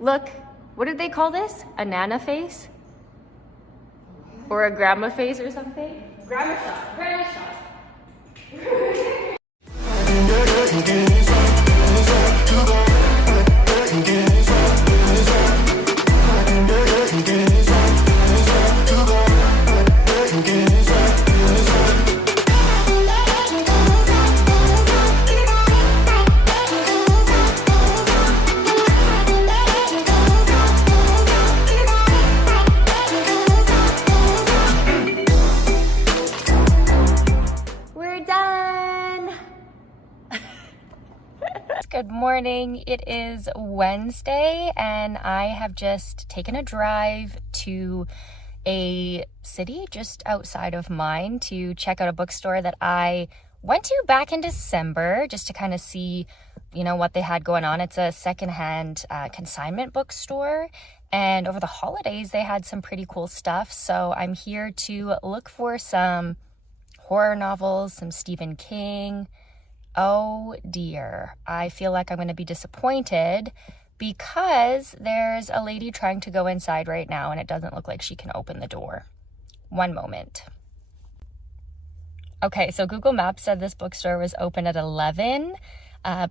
Look, what did they call this? A nana face? Or a grandma face or something? Grandma shot. Grandma shot. Good morning. It is Wednesday and I have just taken a drive to a city just outside of mine to check out a bookstore that I went to back in December just to kind of see, what they had going on. It's a secondhand consignment bookstore, and over the holidays they had some pretty cool stuff. So I'm here to look for some horror novels, some Stephen King. Oh dear, I feel like I'm going to be disappointed because there's a lady trying to go inside right now and it doesn't look like she can open the door. One moment. Okay, so Google Maps said this bookstore was open at 11,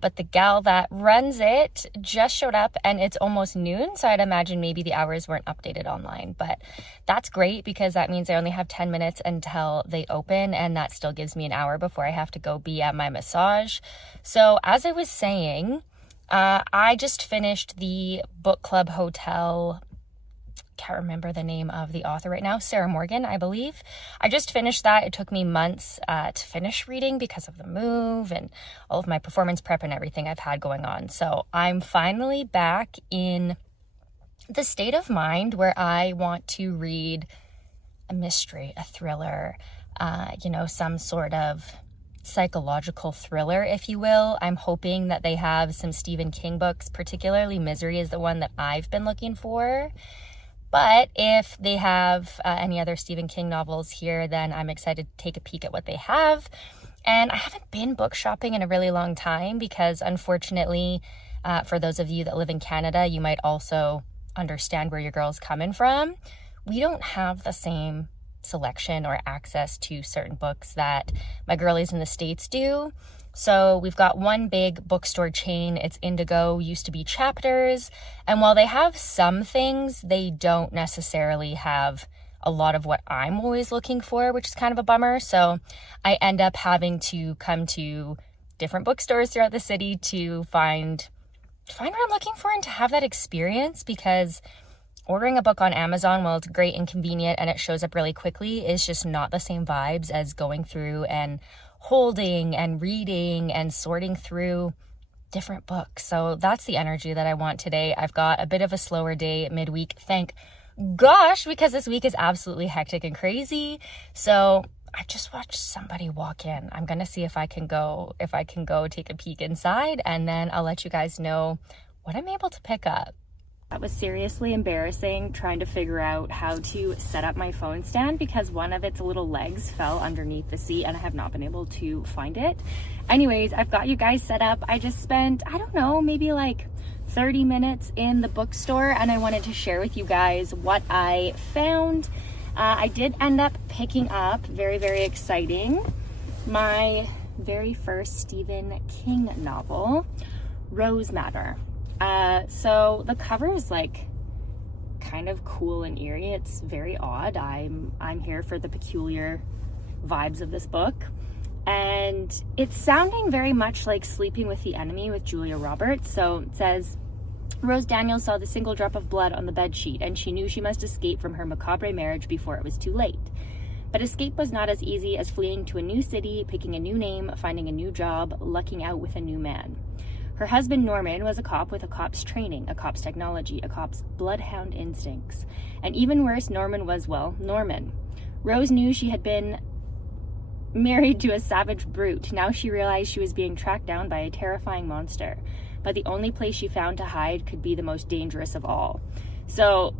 but the gal that runs it just showed up and it's almost noon, so I'd imagine maybe the hours weren't updated online, but that's great because that means I only have 10 minutes until they open, and that still gives me an hour before I have to go be at my massage. So as I was saying, I just finished the book club hotel. Can't remember the name of the author right now. Sarah Morgan, I believe. I just finished that. It took me months to finish reading because of the move and all of my performance prep and everything I've had going on. So I'm finally back in the state of mind where I want to read a mystery, a thriller, some sort of psychological thriller, if you will. I'm hoping that they have some Stephen King books, particularly Misery is the one that I've been looking for. But if they have any other Stephen King novels here, then I'm excited to take a peek at what they have. And I haven't been book shopping in a really long time because, unfortunately, for those of you that live in Canada, you might also understand where your girl's coming from. We don't have the same selection or access to certain books that my girlies in the States do. So we've got one big bookstore chain. It's Indigo, used to be Chapters. And while they have some things, they don't necessarily have a lot of what I'm always looking for, which is kind of a bummer. So I end up having to come to different bookstores throughout the city to find what I'm looking for and to have that experience, because ordering a book on Amazon, while it's great and convenient and it shows up really quickly, is just not the same vibes as going through and holding and reading and sorting through different books. So that's the energy that I want today. I've got a bit of a slower day midweek, thank gosh, because this week is absolutely hectic and crazy. So I just watched somebody walk in. I'm gonna see if I can go take a peek inside, and then I'll let you guys know what I'm able to pick up. That was seriously embarrassing, trying to figure out how to set up my phone stand because one of its little legs fell underneath the seat and I have not been able to find it. Anyways, I've got you guys set up. I just spent, maybe like 30 minutes in the bookstore, and I wanted to share with you guys what I found. I did end up picking up, very, very exciting, my very first Stephen King novel, Rose Madder. So the cover is like kind of cool and eerie. It's very odd. I'm here for the peculiar vibes of this book, and it's sounding very much like Sleeping with the Enemy with Julia Roberts. So it says, Rose Daniels saw the single drop of blood on the bedsheet, and she knew she must escape from her macabre marriage before it was too late. But escape was not as easy as fleeing to a new city, picking a new name, finding a new job, lucking out with a new man. Her husband, Norman, was a cop with a cop's training, a cop's technology, a cop's bloodhound instincts. And even worse, Norman was, Norman. Rose knew she had been married to a savage brute. Now she realized she was being tracked down by a terrifying monster. But the only place she found to hide could be the most dangerous of all. So,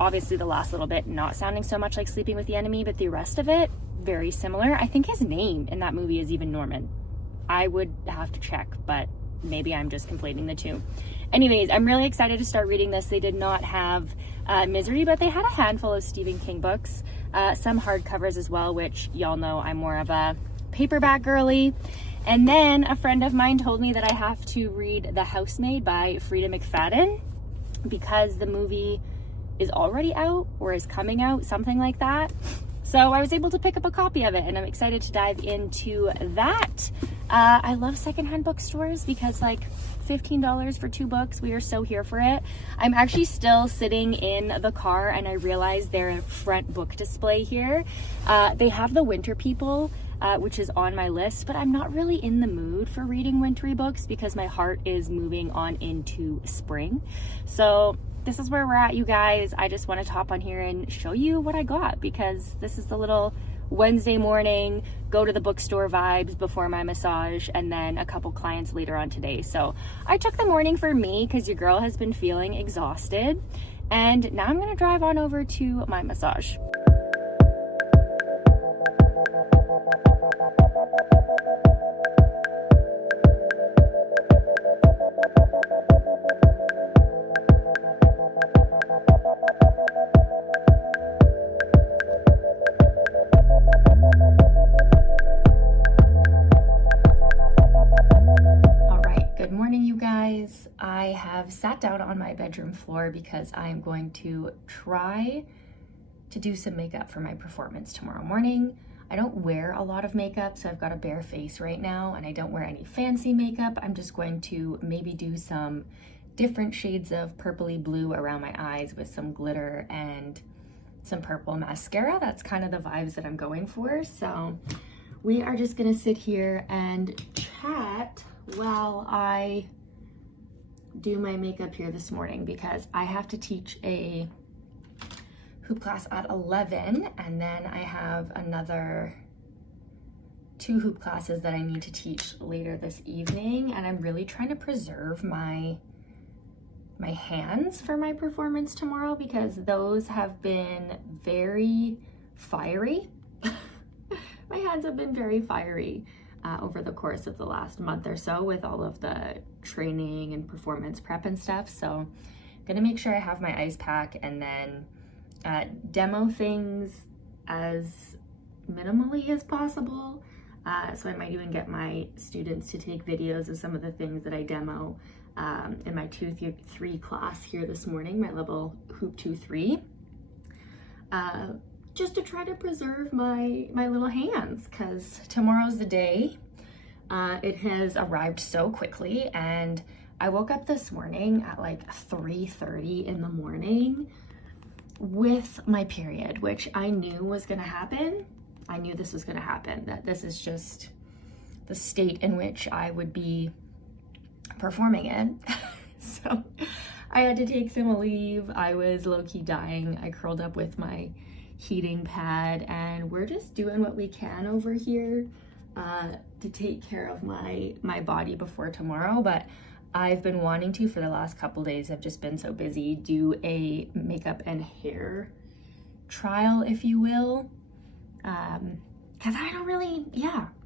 obviously the last little bit not sounding so much like Sleeping with the Enemy, but the rest of it, very similar. I think his name in that movie is even Norman. I would have to check, but maybe I'm just conflating the two. Anyways, I'm really excited to start reading this. They did not have Misery, but they had a handful of Stephen King books, some hardcovers as well, which y'all know I'm more of a paperback girly. And then a friend of mine told me that I have to read The Housemaid by Frida McFadden because the movie is already out or is coming out, something like that. So I was able to pick up a copy of it, and I'm excited to dive into that. I love secondhand bookstores because like $15 for 2 books, we are so here for it. I'm actually still sitting in the car and I realized their front book display here. They have The Winter People, which is on my list, but I'm not really in the mood for reading wintry books because my heart is moving on into spring. So this is where we're at, you guys. I just want to hop on here and show you what I got because this is the little Wednesday morning, go to the bookstore vibes before my massage, and then a couple clients later on today. So I took the morning for me because your girl has been feeling exhausted, and now I'm going to drive on over to my massage. I have sat down on my bedroom floor because I'm going to try to do some makeup for my performance tomorrow morning. I don't wear a lot of makeup, so I've got a bare face right now, and I don't wear any fancy makeup. I'm just going to maybe do some different shades of purpley blue around my eyes with some glitter and some purple mascara. That's kind of the vibes that I'm going for. So we are just gonna sit here and chat while I do my makeup here this morning because I have to teach a hoop class at 11, and then I have another 2 hoop classes that I need to teach later this evening, and I'm really trying to preserve my hands for my performance tomorrow because those have been very fiery. My hands have been very fiery over the course of the last month or so with all of the training and performance prep and stuff. So I'm gonna make sure I have my ice pack and then demo things as minimally as possible. So I might even get my students to take videos of some of the things that I demo in my 2-3 class here this morning, my level hoop 2-3. Just to try to preserve my little hands because tomorrow's the day. It has arrived so quickly, and I woke up this morning at like 3:30 in the morning with my period, which I knew was gonna happen. I knew this was gonna happen, that this is just the state in which I would be performing in. So I had to take some leave. I was low-key dying. I curled up with my heating pad, and we're just doing what we can over here to take care of my body before tomorrow. But I've been wanting to, for the last couple days, I've just been so busy, do a makeup and hair trial, if you will, because I don't really,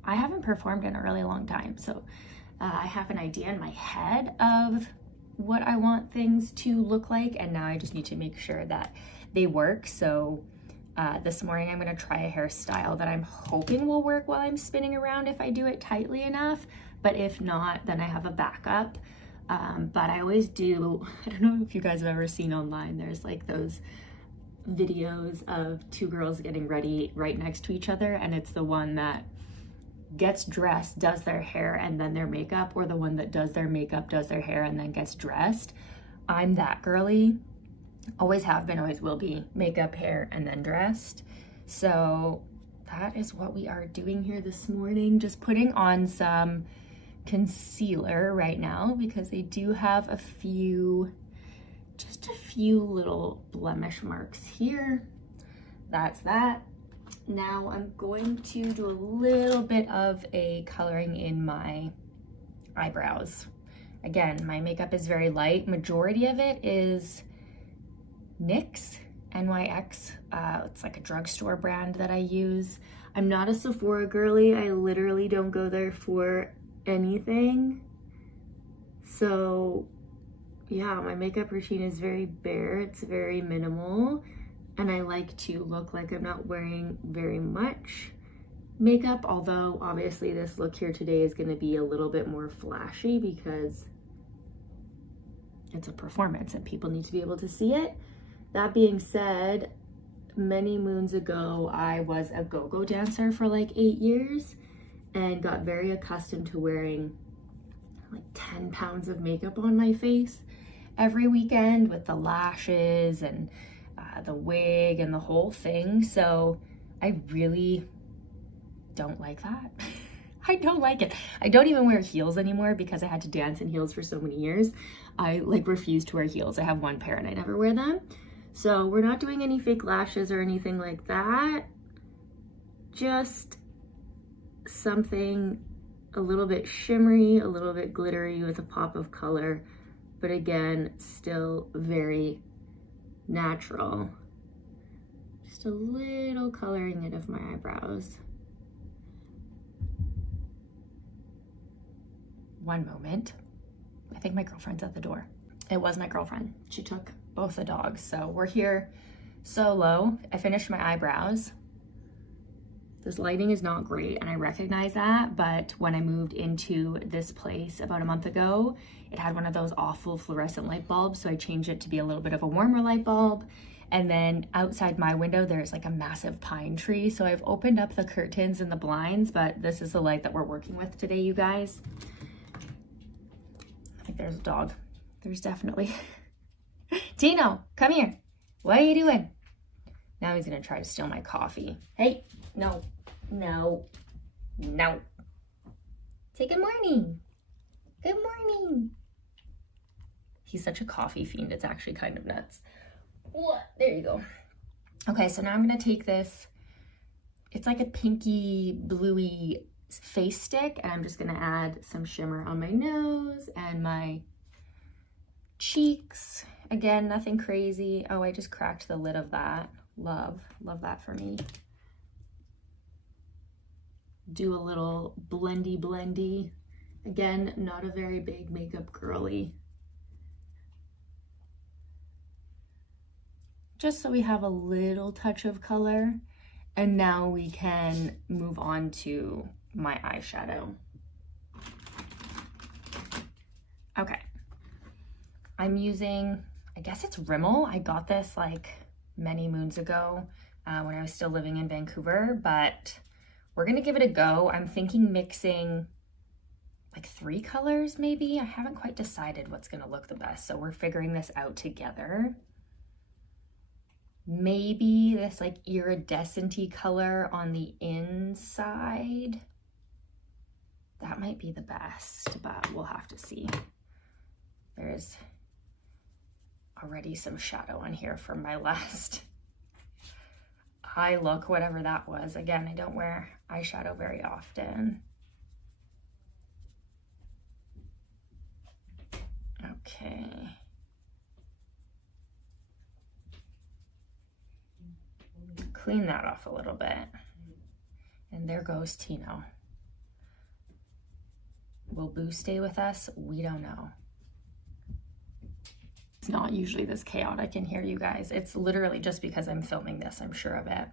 I haven't performed in a really long time. So I have an idea in my head of what I want things to look like, and now I just need to make sure that they work. So this morning I'm gonna try a hairstyle that I'm hoping will work while I'm spinning around if I do it tightly enough, but if not, then I have a backup. But I always do, I don't know if you guys have ever seen online, there's like those videos of 2 girls getting ready right next to each other, and it's the one that gets dressed, does their hair, and then their makeup, or the one that does their makeup, does their hair, and then gets dressed. I'm that girly. Always have been, always will be. Makeup, hair, and then dressed. So that is what we are doing here this morning. Just putting on some concealer right now because they do have just a few little blemish marks here. That's that. Now I'm going to do a little bit of a coloring in my eyebrows. Again, my makeup is very light. Majority of it is NYX, NYX. It's like a drugstore brand that I use. I'm not a Sephora girly. I literally don't go there for anything. So yeah, my makeup routine is very bare, it's very minimal, and I like to look like I'm not wearing very much makeup, although obviously this look here today is going to be a little bit more flashy because it's a performance and people need to be able to see it. That being said, many moons ago, I was a go-go dancer for like 8 years and got very accustomed to wearing like 10 pounds of makeup on my face every weekend with the lashes and the wig and the whole thing. So I really don't like that. I don't like it. I don't even wear heels anymore because I had to dance in heels for so many years. I like refuse to wear heels. I have one pair and I never wear them. So we're not doing any fake lashes or anything like that. Just something a little bit shimmery, a little bit glittery with a pop of color, but again, still very natural. Just a little coloring in of my eyebrows. One moment. I think my girlfriend's at the door. It was my girlfriend. She took both the dogs. So we're here solo. I finished my eyebrows. This lighting is not great and I recognize that, but when I moved into this place about a month ago, it had one of those awful fluorescent light bulbs, so I changed it to be a little bit of a warmer light bulb. And then outside my window, there's like a massive pine tree, so I've opened up the curtains and the blinds, but this is the light that we're working with today, you guys. I think there's a dog. There's definitely... Tino, come here. What are you doing? Now he's gonna try to steal my coffee. Hey, no, no, no. Say good morning. Good morning. He's such a coffee fiend, it's actually kind of nuts. What? There you go. Okay, so now I'm gonna take this, it's like a pinky bluey face stick, and I'm just gonna add some shimmer on my nose and my cheeks. Again, nothing crazy. Oh, I just cracked the lid of that. Love that for me. Do a little blendy. Again, not a very big makeup girly. Just so we have a little touch of color. And now we can move on to my eyeshadow. Okay. I'm using, I guess it's Rimmel. I got this like many moons ago when I was still living in Vancouver, but we're gonna give it a go. I'm thinking mixing like 3 colors maybe. I haven't quite decided what's gonna look the best, so we're figuring this out together. Maybe this like iridescent-y color on the inside. That might be the best, but we'll have to see. There's already some shadow on here from my last eye look, whatever that was. Again, I don't wear eyeshadow very often. Okay. Clean that off a little bit. And there goes Tino. Will Boo stay with us? We don't know. It's not usually this chaotic in here, you guys. It's literally just because I'm filming this, I'm sure of it.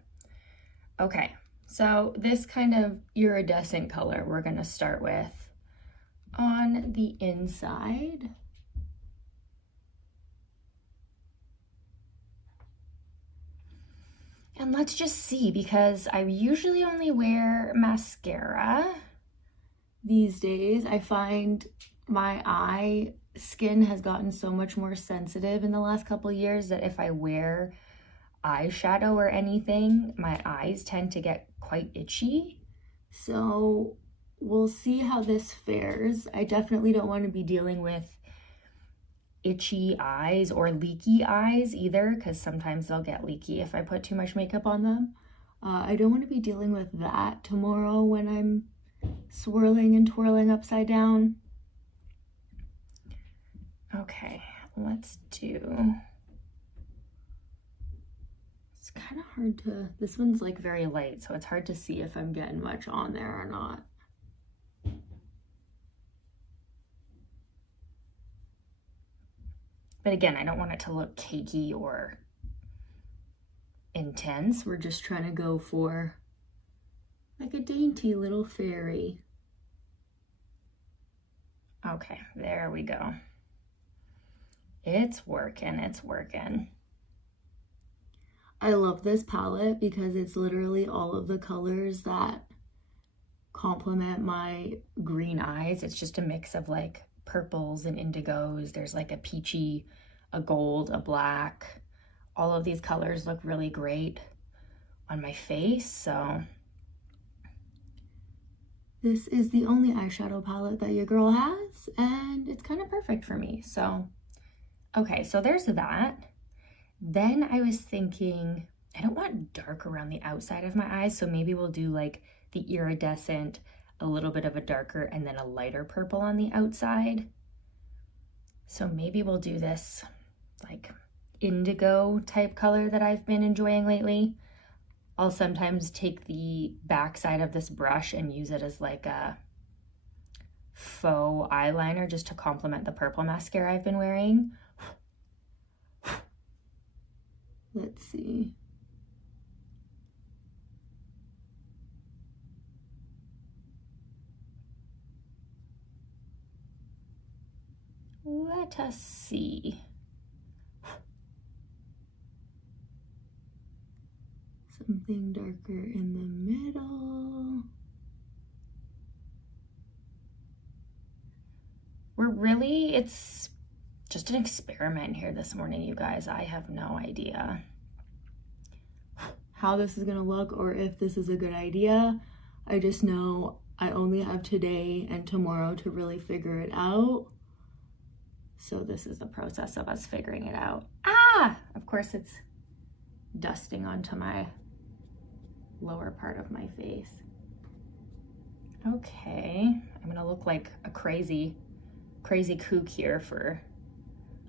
Okay, so this kind of iridescent color we're gonna start with on the inside. And let's just see, because I usually only wear mascara these days. I find my eye skin has gotten so much more sensitive in the last couple of years that if I wear eyeshadow or anything, my eyes tend to get quite itchy. So we'll see how this fares. I definitely don't want to be dealing with itchy eyes or leaky eyes either, because sometimes they'll get leaky if I put too much makeup on them. I don't want to be dealing with that tomorrow when I'm swirling and twirling upside down. Okay, let's do, it's kind of hard to, this one's like very light, so it's hard to see if I'm getting much on there or not. But again, I don't want it to look cakey or intense. We're just trying to go for like a dainty little fairy. Okay, there we go. It's working, it's working. I love this palette because it's literally all of the colors that complement my green eyes. It's just a mix of like purples and indigos. There's like a peachy, a gold, a black. All of these colors look really great on my face, so this is the only eyeshadow palette that your girl has, and it's kind of perfect for me. So, okay, so there's that. Then I was thinking, I don't want dark around the outside of my eyes, so maybe we'll do like the iridescent, a little bit of a darker, and then a lighter purple on the outside. So maybe we'll do this like indigo type color that I've been enjoying lately. I'll sometimes take the back side of this brush and use it as like a faux eyeliner just to complement the purple mascara I've been wearing. Let's see. Let us see. Something darker in the middle. It's just an experiment here this morning, you guys. I have no idea how this is gonna look or if this is a good idea. I just know I only have today and tomorrow to really figure it out. So this is the process of us figuring it out. Ah, of course it's dusting onto my lower part of my face. Okay, I'm gonna look like a crazy kook here for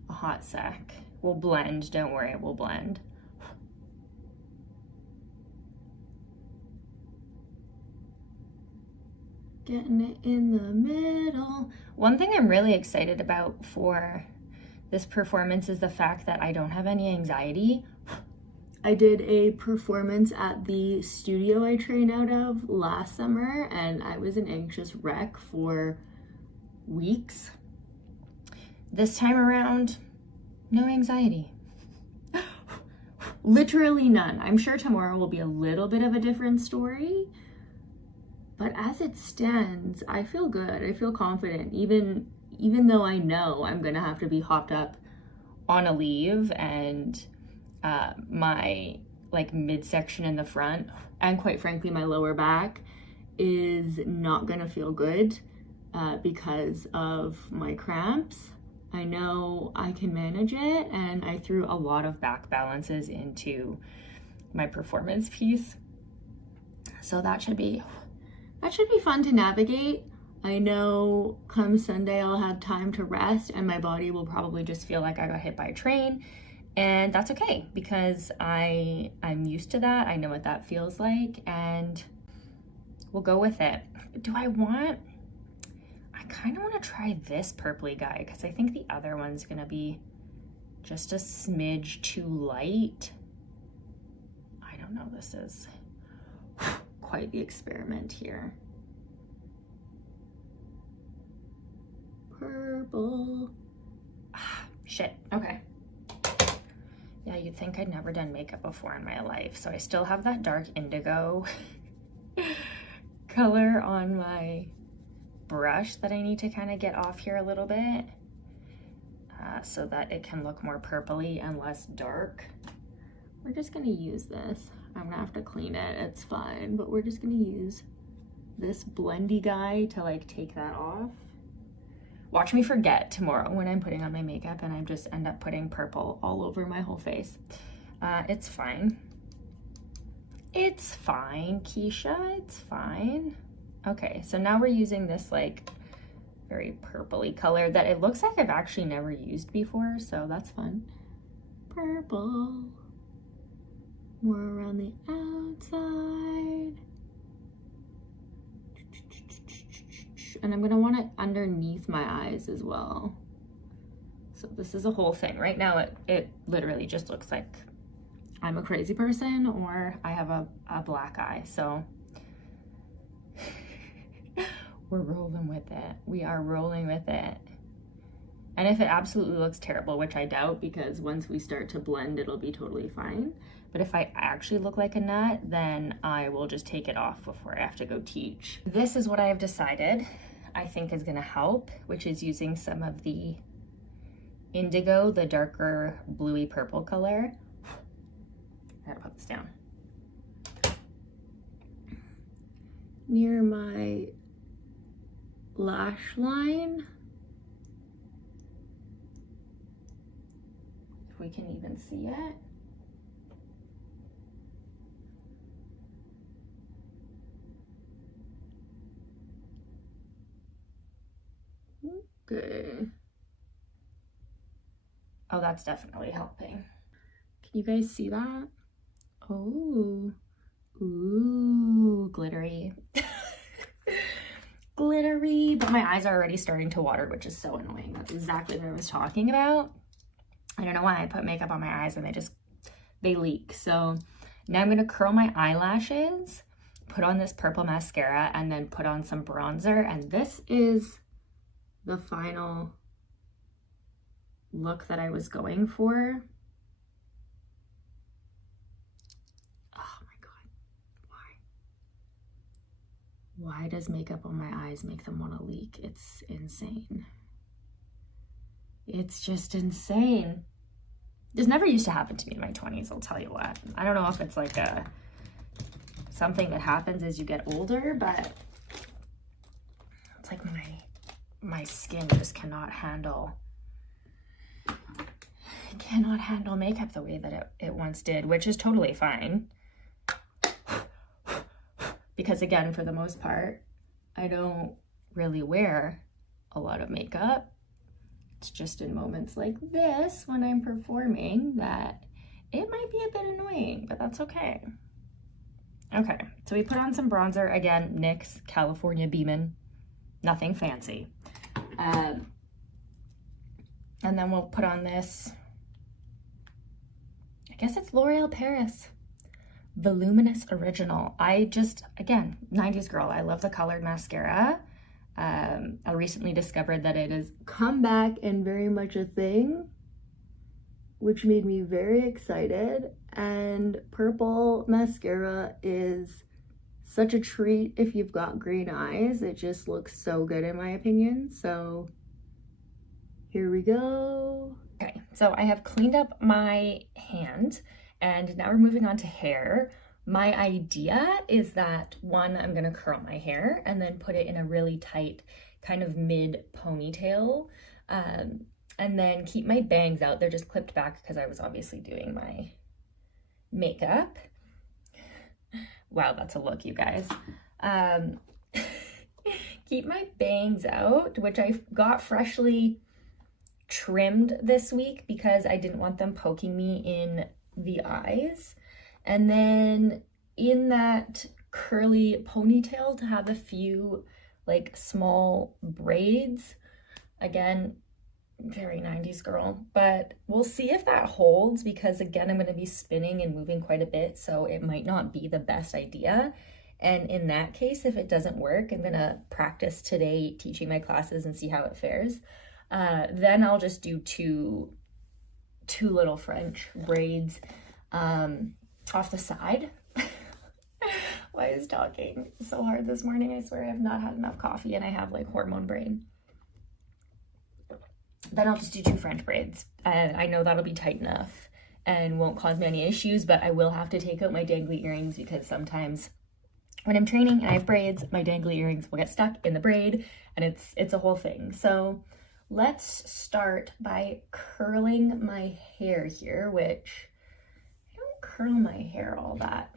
a hot sec. We'll blend, don't worry, we'll blend. Getting it in the middle. One thing I'm really excited about for this performance is the fact that I don't have any anxiety. I did a performance at the studio I train out of last summer, and I was an anxious wreck for weeks. This time around, no anxiety. Literally none. I'm sure tomorrow will be a little bit of a different story, but as it stands, I feel good. I feel confident, even though I know I'm gonna have to be hopped up on a leave, and my like midsection in the front, and quite frankly my lower back, is not gonna feel good because of my cramps. I know I can manage it, and I threw a lot of back balances into my performance piece, so that should be fun to navigate. I know come Sunday I'll have time to rest, and my body will probably just feel like I got hit by a train, and that's okay because I'm used to that. I know what that feels like, and we'll go with it. I kind of want to try this purpley guy because I think the other one's gonna be just a smidge too light. I don't know, this is quite the experiment here. Purple. Ah, shit, okay. Yeah, you'd think I'd never done makeup before in my life, so I still have that dark indigo color on my brush that I need to kind of get off here a little bit so that it can look more purpley and less dark. We're just gonna use this. I'm gonna have to clean it, it's fine, but we're just gonna use this blendy guy to like take that off. Watch me forget tomorrow when I'm putting on my makeup and I just end up putting purple all over my whole face. It's fine. It's fine, Keisha, it's fine. Okay, so now we're using this like very purpley color that it looks like I've actually never used before, so that's fun. Purple. More around the outside. And I'm gonna want it underneath my eyes as well. So this is a whole thing. Right now it literally just looks like I'm a crazy person or I have a black eye. So we're rolling with it. We are rolling with it. And if it absolutely looks terrible, which I doubt, because once we start to blend, it'll be totally fine. But if I actually look like a nut, then I will just take it off before I have to go teach. This is what I have decided I think is gonna help, which is using some of the indigo, the darker bluey purple color. I gotta put this down. Near my lash line. If we can even see it. Okay. Oh, that's definitely helping. Can you guys see that? Oh, ooh, glittery. Glittery, but my eyes are already starting to water, which is so annoying. That's exactly what I was talking about. I don't know why I put makeup on my eyes and they leak. So now I'm gonna curl my eyelashes, put on this purple mascara, and then put on some bronzer. And this is the final look that I was going for. Oh my God, why does makeup on my eyes make them want to leak? It's insane. It's just insane. This never used to happen to me in my 20s, I'll tell you what. I don't know if it's like something that happens as you get older, but it's like my skin just cannot handle makeup the way that it once did, which is totally fine. Because again, for the most part, I don't really wear a lot of makeup. It's just in moments like this when I'm performing that it might be a bit annoying, but that's okay. Okay, so we put on some bronzer. Again, NYX California Beamin', nothing fancy. And then we'll put on this, I guess it's L'Oreal Paris Voluminous Original. Again, 90s girl, I love the colored mascara. I recently discovered that it has come back and very much a thing, which made me very excited. And purple mascara is such a treat if you've got green eyes. It just looks so good in my opinion. So here we go. Okay, so I have cleaned up my hand and now we're moving on to hair. My idea is that one, I'm gonna curl my hair and then put it in a really tight kind of mid ponytail, and then keep my bangs out. They're just clipped back because I was obviously doing my makeup. Wow, that's a look, you guys. Keep my bangs out, which I got freshly trimmed this week because I didn't want them poking me in the eyes. And then in that curly ponytail to have a few like small braids. Again, very 90s girl, but we'll see if that holds because again, I'm going to be spinning and moving quite a bit, so it might not be the best idea. And in that case, if it doesn't work, I'm going to practice today teaching my classes and see how it fares. Then I'll just do two little French braids off the side. Why is talking so hard this morning? I swear I've not had enough coffee and I have like hormone brain. Then I'll just do two French braids. And I know that'll be tight enough and won't cause me any issues, but I will have to take out my dangly earrings because sometimes when I'm training and I have braids, my dangly earrings will get stuck in the braid and it's a whole thing. So let's start by curling my hair here, which I don't curl my hair all that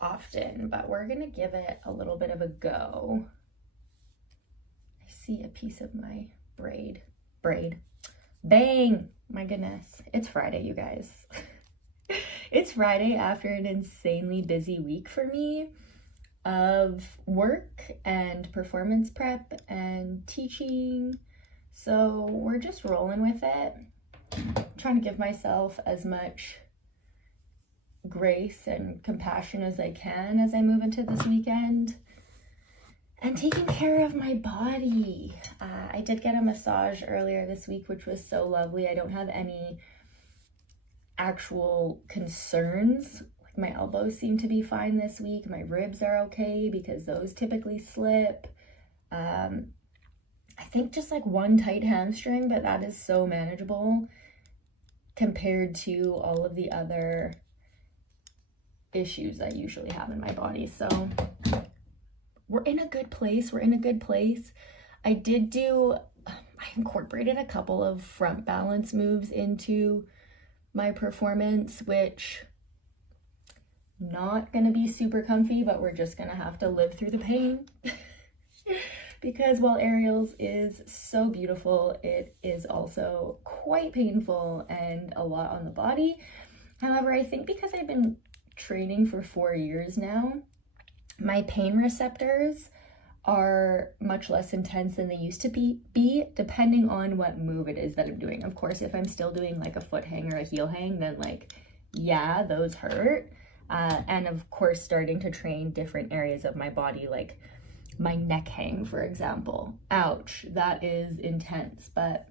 often, but we're gonna give it a little bit of a go. I see a piece of my braid. Bang! My goodness, it's Friday, you guys. It's Friday after an insanely busy week for me of work and performance prep and teaching So we're just rolling with it, trying to give myself as much grace and compassion as I can as I move into this weekend, and taking care of my body. I did get a massage earlier this week, which was so lovely. I don't have any actual concerns. Like, my elbows seem to be fine this week. My ribs are okay because those typically slip. I think just like one tight hamstring, but that is so manageable compared to all of the other issues I usually have in my body. So we're in a good place. I incorporated a couple of front balance moves into my performance, which not gonna be super comfy, but we're just gonna have to live through the pain. Because while aerials is so beautiful, it is also quite painful and a lot on the body. However, I think because I've been training for 4 years now, my pain receptors are much less intense than they used to be, depending on what move it is that I'm doing. Of course, if I'm still doing like a foot hang or a heel hang, then like, yeah, those hurt. And of course, starting to train different areas of my body, like my neck hang, for example. Ouch, that is intense. But,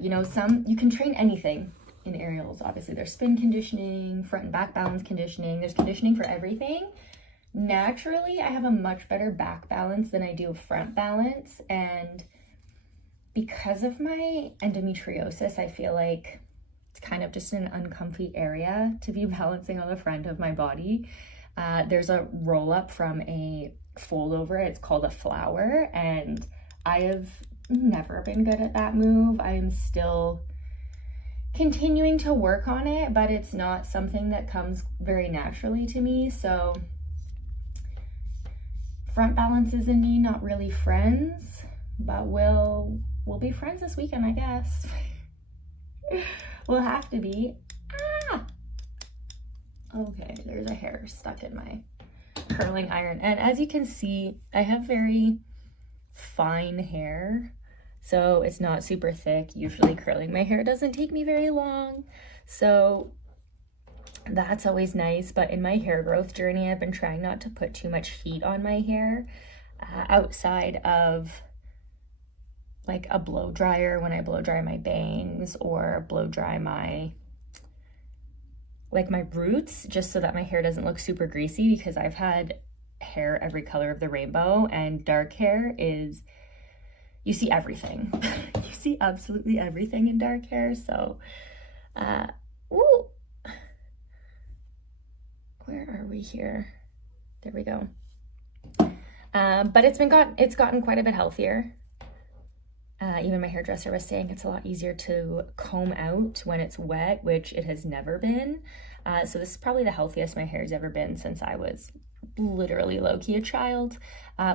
you know, you can train anything in aerials. Obviously, there's spin conditioning, front and back balance conditioning. There's conditioning for everything. Naturally, I have a much better back balance than I do front balance. And because of my endometriosis, I feel like it's kind of just an uncomfy area to be balancing on the front of my body. There's a roll up from a fold over. It's called a flower, and I have never been good at that move. I am still continuing to work on it, but it's not something that comes very naturally to me. So front balances and me, not really friends, but we'll be friends this weekend, I guess. We'll have to be. Okay, there's a hair stuck in my curling iron. And as you can see, I have very fine hair, so it's not super thick. Usually curling my hair doesn't take me very long, so that's always nice. But in my hair growth journey, I've been trying not to put too much heat on my hair outside of like a blow dryer when I blow dry my bangs, or blow dry my roots, just so that my hair doesn't look super greasy, because I've had hair every color of the rainbow, and dark hair is, you see everything. You see absolutely everything in dark hair. So, ooh, where are we here? There we go. But it's gotten quite a bit healthier. Even my hairdresser was saying it's a lot easier to comb out when it's wet, which it has never been. So this is probably the healthiest my hair's ever been since I was literally low-key a child,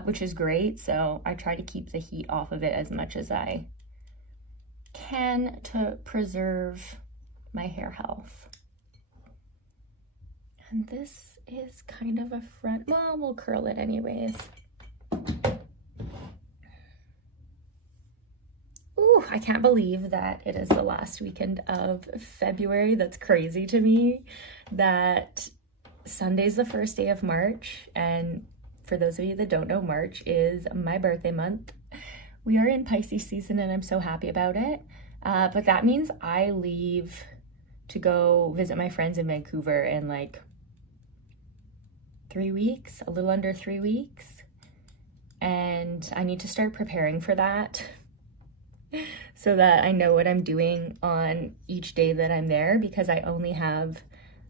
which is great. So I try to keep the heat off of it as much as I can to preserve my hair health. And this is kind of a front, well, we'll curl it anyways. Ooh, I can't believe that it is the last weekend of February. That's crazy to me that Sunday's the first day of March. And for those of you that don't know, March is my birthday month. We are in Pisces season and I'm so happy about it. But that means I leave to go visit my friends in Vancouver in like 3 weeks, a little under 3 weeks. And I need to start preparing for that, so that I know what I'm doing on each day that I'm there, because I only have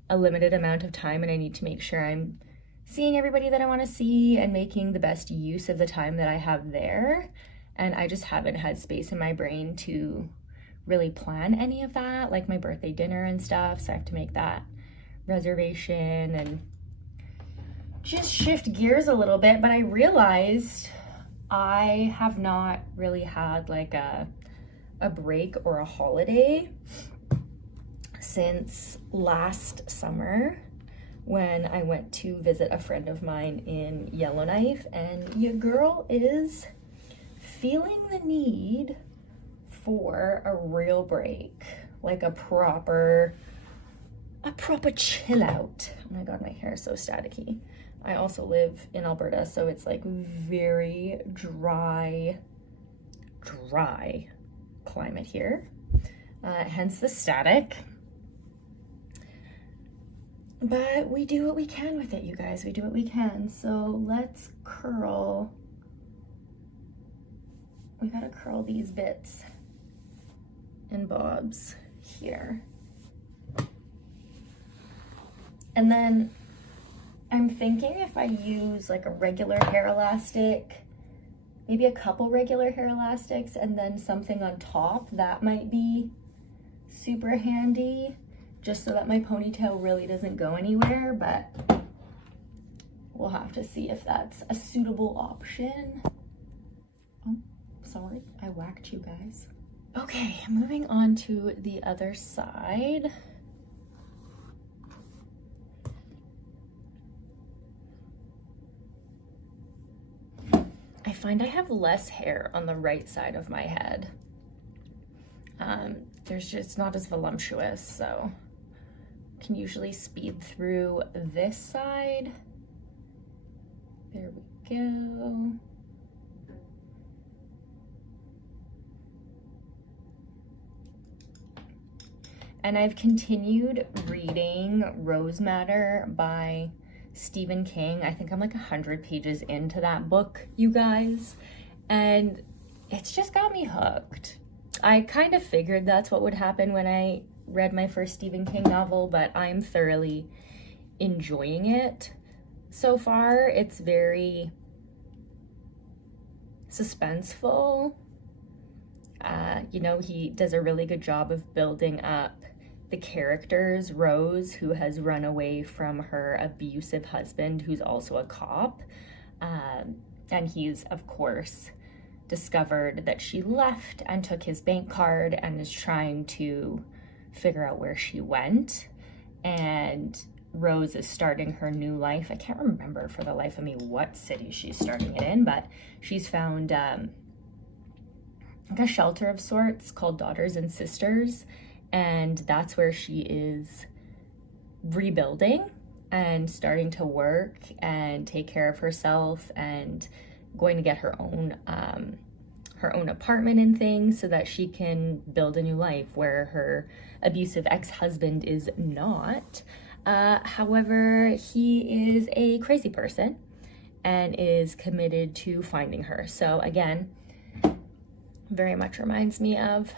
a limited amount of time and I need to make sure I'm seeing everybody that I want to see and making the best use of the time that I have there. And I just haven't had space in my brain to really plan any of that, like my birthday dinner and stuff. So I have to make that reservation and just shift gears a little bit. But I realized I have not really had like a break or a holiday since last summer, when I went to visit a friend of mine in Yellowknife, and your girl is feeling the need for a real break, like a proper chill out. Oh my God, my hair is so staticky. I also live in Alberta, so it's like very dry climate here, hence the static. But we do what we can with it, you guys. We do what we can. So let's curl. We gotta curl these bits and bobs here. And then I'm thinking if I use like a regular hair elastic, maybe a couple regular hair elastics and then something on top, that might be super handy, just so that my ponytail really doesn't go anywhere, but we'll have to see if that's a suitable option. Oh, sorry, I whacked you guys. Okay, moving on to the other side. I find I have less hair on the right side of my head. There's just not as voluptuous, so can usually speed through this side. There we go. And I've continued reading Rose Matter by Stephen King. I think I'm like 100 pages into that book, you guys, and it's just got me hooked. I kind of figured that's what would happen when I read my first Stephen King novel, but I'm thoroughly enjoying it so far. It's very suspenseful. You know, he does a really good job of building up the characters. Rose, who has run away from her abusive husband, who's also a cop, and he's, of course, discovered that she left and took his bank card and is trying to figure out where she went. And Rose is starting her new life. I can't remember for the life of me what city she's starting it in, but she's found like a shelter of sorts called Daughters and Sisters, and that's where she is rebuilding and starting to work and take care of herself and going to get her own apartment and things so that she can build a new life where her abusive ex-husband is not. However, he is a crazy person and is committed to finding her. So again, very much reminds me of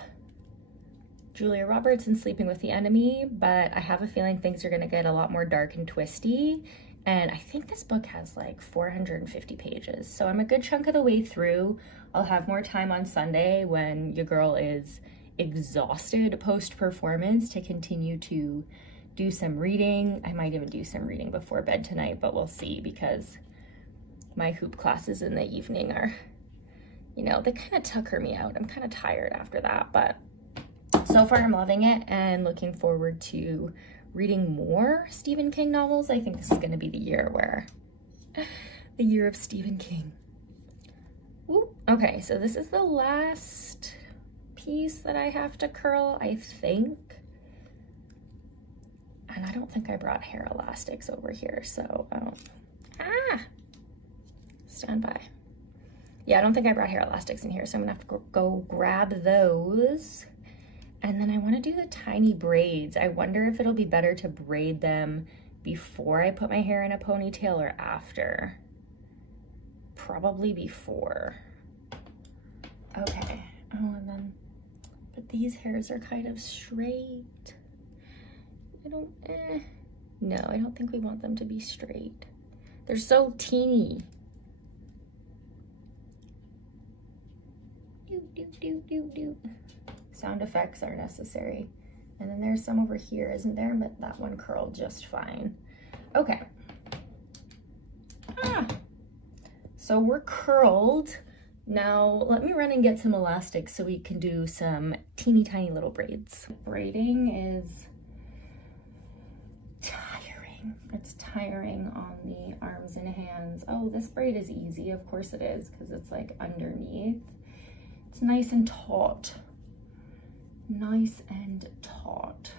Julia Roberts in Sleeping with the Enemy, but I have a feeling things are going to get a lot more dark and twisty. And I think this book has like 450 pages. So I'm a good chunk of the way through. I'll have more time on Sunday when your girl is exhausted post-performance to continue to do some reading. I might even do some reading before bed tonight, but we'll see, because my hoop classes in the evening are, you know, they kind of tucker me out. I'm kind of tired after that, but so far I'm loving it and looking forward to reading more Stephen King novels. I think this is going to be the year of Stephen King. Ooh, okay, so this is the last piece that I have to curl, I think. And I don't think I brought hair elastics over here, so stand by. Yeah, I don't think I brought hair elastics in here, so I'm gonna have to go grab those. And then I want to do the tiny braids. I wonder if it'll be better to braid them before I put my hair in a ponytail or after. Probably before. Okay. Oh, and then, but these hairs are kind of straight. No, I don't think we want them to be straight. They're so teeny. Do. Sound effects are necessary. And then there's some over here, isn't there? But that one curled just fine. Okay. So we're curled. Now let me run and get some elastics so we can do some teeny tiny little braids. Braiding is tiring. It's tiring on the arms and hands. Oh, this braid is easy. Of course it is, because it's like underneath. It's nice and taut. Nice and taut.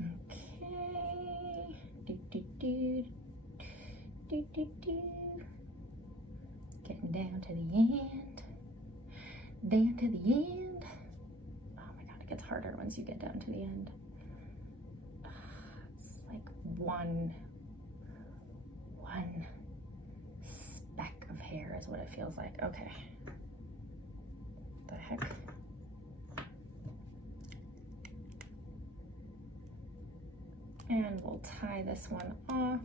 Okay. Do, do, do. Do, do, do. Getting down to the end. Down to the end. Oh my God, it gets harder once you get down to the end. It's like one speck of hair is what it feels like. Okay. What the heck? And we'll tie this one off.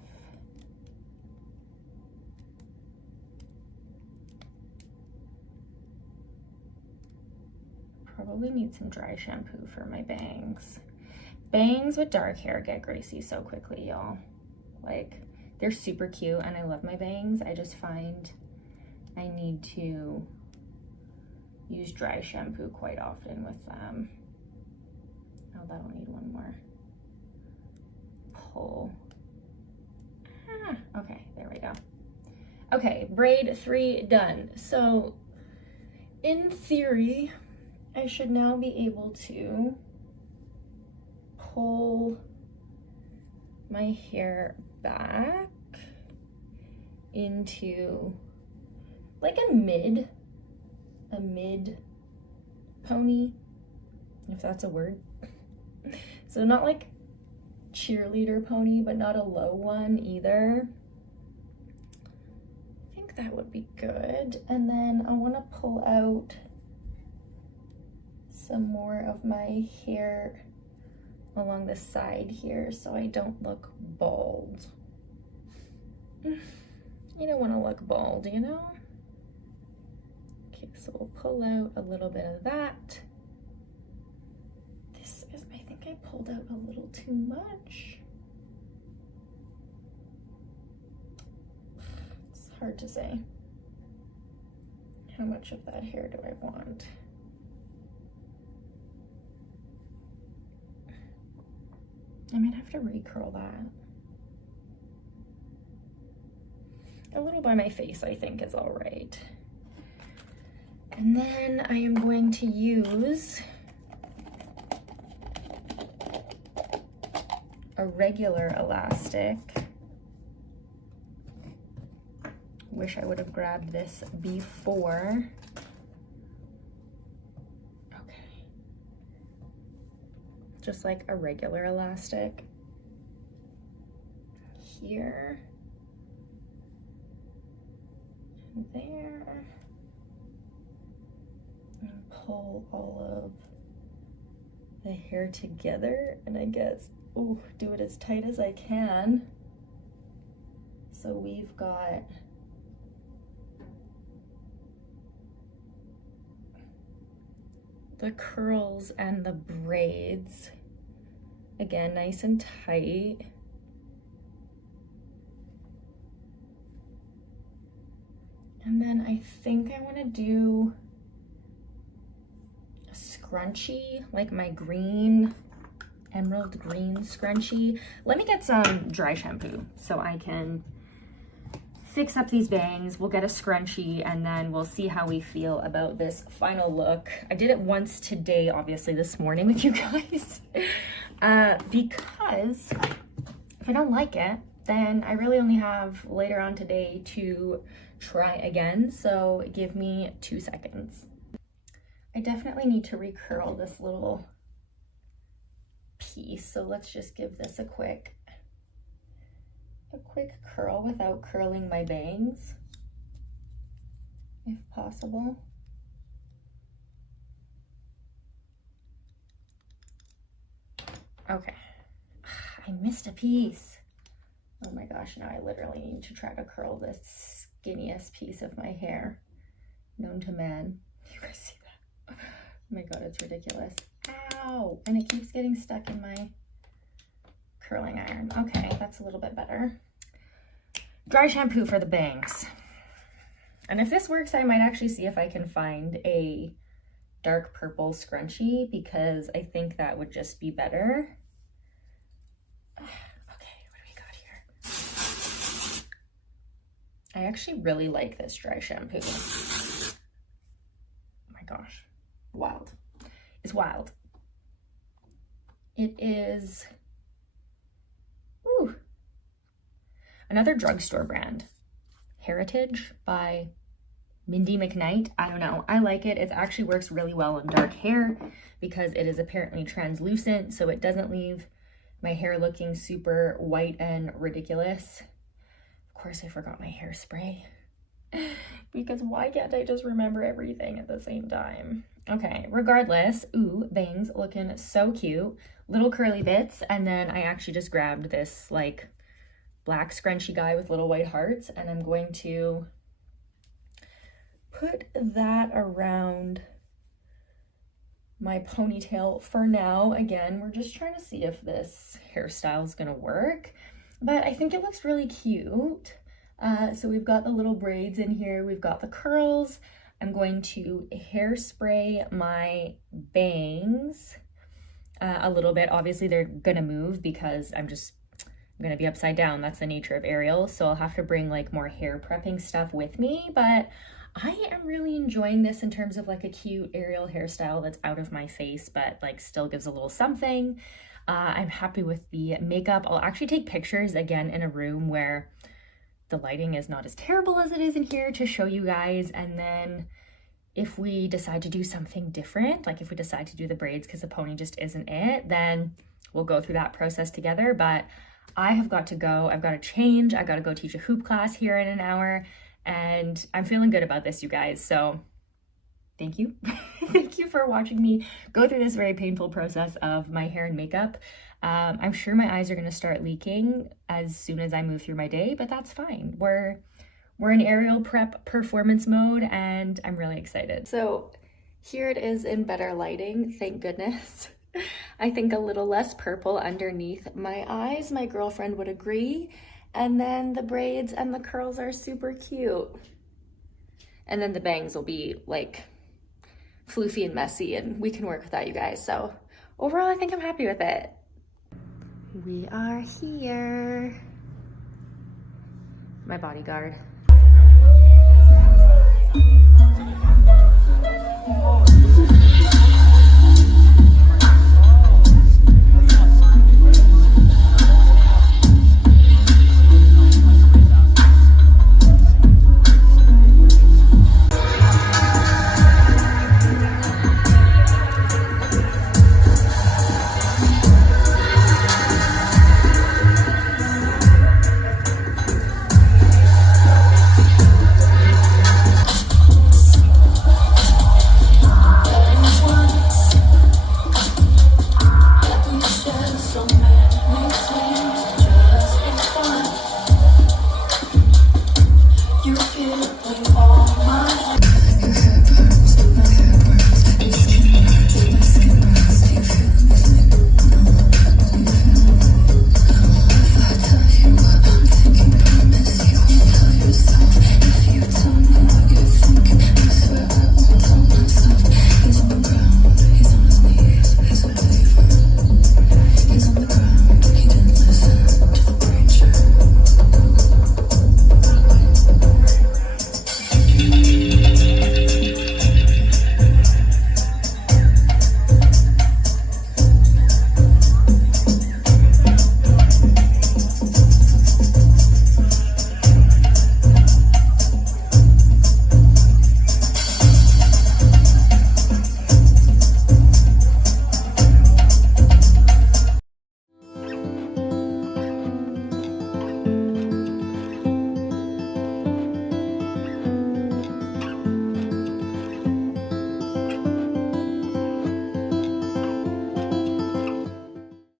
Probably need some dry shampoo for my bangs. Bangs with dark hair get greasy so quickly, y'all. Like, they're super cute and I love my bangs. I just find I need to use dry shampoo quite often with them. Oh, that'll need one more pull. Okay, there we go. Okay, braid 3 done. So in theory, I should now be able to pull my hair back into like a mid pony, if that's a word. So not like cheerleader pony, but not a low one either. I think that would be good. And then I want to pull out some more of my hair along the side here so I don't look bald. You don't want to look bald, you know? Okay, so we'll pull out a little bit of that. This is, I think I pulled out a little too much. It's hard to say. How much of that hair do I want? I might have to recurl that. A little by my face, I think, is all right. And then I am going to use a regular elastic. Wish I would have grabbed this before. Just like a regular elastic here and there, and pull all of the hair together, and I guess, oh, do it as tight as I can. So we've got the curls and the braids, again, nice and tight. And then I think I want to do a scrunchie, like my green, emerald green scrunchie. Let me get some dry shampoo so I can fix up these bangs. We'll get a scrunchie and then we'll see how we feel about this final look. I did it once today, obviously this morning with you guys, because if I don't like it, then I really only have later on today to try again. So give me 2 seconds. I definitely need to recurl this little piece. So let's just give this a quick curl without curling my bangs, if possible. Okay, I missed a piece. Oh my gosh, now I literally need to try to curl this skinniest piece of my hair known to man. You guys see that? Oh my God, it's ridiculous. Ow, and it keeps getting stuck in my curling iron. Okay, that's a little bit better. Dry shampoo for the bangs. And if this works, I might actually see if I can find a dark purple scrunchie, because I think that would just be better. Okay, what do we got here? I actually really like this dry shampoo. Oh my gosh, wild. It's wild. It is, ooh, another drugstore brand. Heritage by Mindy McKnight. I don't know. I like it. It actually works really well on dark hair because it is apparently translucent, so it doesn't leave my hair looking super white and ridiculous. Of course, I forgot my hairspray because why can't I just remember everything at the same time? Okay, regardless, ooh, bangs looking so cute. Little curly bits, and then I actually just grabbed this like black scrunchy guy with little white hearts, and I'm going to put that around my ponytail for now. Again, we're just trying to see if this hairstyle is gonna work, but I think it looks really cute. So we've got the little braids in here, we've got the curls. I'm going to hairspray my bangs a little bit. Obviously they're gonna move because I'm gonna be upside down. That's the nature of aerial, so I'll have to bring like more hair prepping stuff with me, but I am really enjoying this in terms of like a cute aerial hairstyle that's out of my face, but like still gives a little something. I'm happy with the makeup. I'll actually take pictures again in a room where the lighting is not as terrible as it is in here to show you guys. And then if we decide to do something different, like if we decide to do the braids because the pony just isn't it, then we'll go through that process together. But I have got to go. I've got to change. I've got to go teach a hoop class here in an hour. And I'm feeling good about this, you guys. So thank you. Thank you for watching me go through this very painful process of my hair and makeup. I'm sure my eyes are going to start leaking as soon as I move through my day, but that's fine. We're in aerial prep performance mode, and I'm really excited. So here it is in better lighting, thank goodness. I think a little less purple underneath my eyes, my girlfriend would agree. And then the braids and the curls are super cute. And then the bangs will be like floofy and messy, and we can work with that, you guys. So overall, I think I'm happy with it. We are here. My bodyguard.